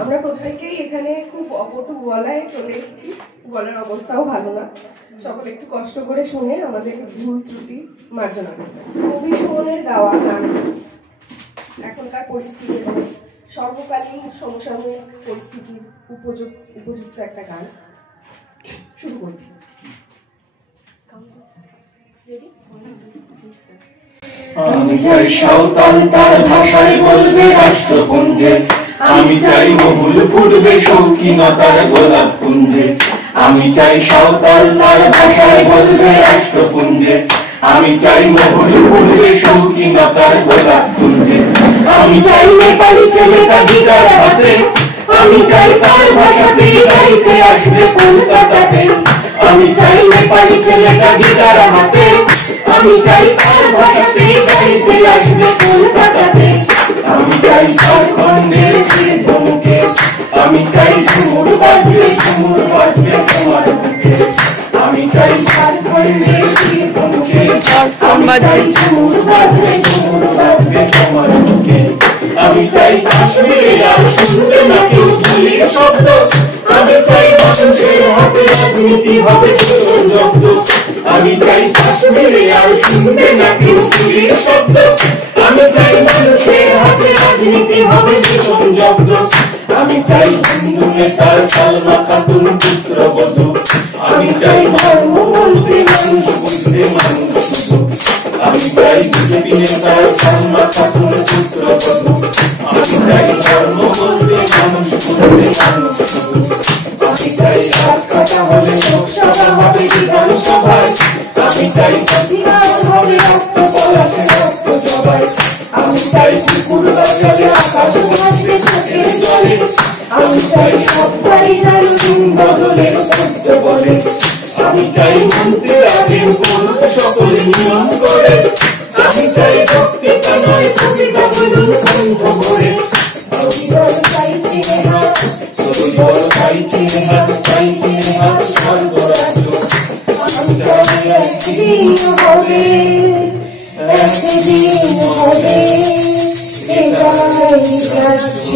আমরা প্রত্যেকেই এখানে খুব অপটু গলায় চলে এসেছি, গলার অবস্থাও ভালো না। সকলে একটু কষ্ট করে শুনে আমাদের ভুল ত্রুটি মার্জনা করবেন। কবি সুমনের গাওয়া গান এখনকার পরিস্থিতি এবং সর্বকালীন সমসাময়িক পরিস্থিতির উপযুক্ত একটা গান। শুরু করছি। আমি চাই সাঁওতাল তার ভাষায় বলবে রাষ্ট্রপুঞ্জে, আমি চাই মহুল ফুটবে শৌখিনতার গোলাপ পুঞ্জে। আমি চাই সাঁওতাল তার ভাষায় বলবে রাষ্ট্রপুঞ্জে, আমি চাই মহুল ফুটবে শৌখিনতার গোলাপ পুঞ্জে। আমি চাই নেপালি ছেলেটা গিটার হাতে, আমি চাই তার ভাষাতে গাইতে আসবে কলকাতাতে। আমি চাই নেপালি ছেলেটা গিটার হাতে, আমি চাই তার ভাষাতে গাইতে আসবে কলকাতাতে। আমি চাই ঝাড়খণ্ডের বীরভূমকে, আমি চাই ঝুমুর বাজবে তোমার বুকে। আমি চাই ঝাড়খণ্ডের বীরভূমকে, আমি চাই ঝুমুর বাজবে তোমার বুকে। আমি চাই কাশ্মীরে আর শুনবে না কেউ গুলির শব্দ, আমি চাই মানুষের হাতে রাজনীতি হবে জব্দ। আমি চাই কাশ্মীরে আর শুনবে না কেউ গুলির শব্দ, আমি চাই মানুষের হাতে রাজনীতি হবে জব্দ। আমি চাই হিন্দু নেতার সালমা খাতুন পুত্রবধূ, আমি চাই ধর্ম বলতে মানুষ বুঝতে মানুষ শুধু। আমি চাই বিজেপি নেতার সালমা খাতুন পুত্রবধূ, আমি চাই ধর্ম বলতে মানুষ বুঝতে মানুষ শুধু। আমি চাই রাজকাটা হলে লোকসভা হবে বিধানসভায়, আমি চাই প্রতিবাদ হবে রক্ত পলাশে রক্ত জবাই। আমি চাই পুকুর বাজারে আকাশ ভাসবে চোখের জলে, আমি চাই সব বাড়ি যাই বদলে সত্য বলে। আমি চাই মন্ত্রীরা দেব সকল নিয়ম করে, আমি চাই বক্তৃতা নয় কবিতা বলুন কণ্ঠ করে। আমি চাইছি হাত, চাইছি হাত, চাইছি হাত স্বর্গরাজ্য। আমি চাই একদিন হবে, একদিন হবে এটাই রাজ্য।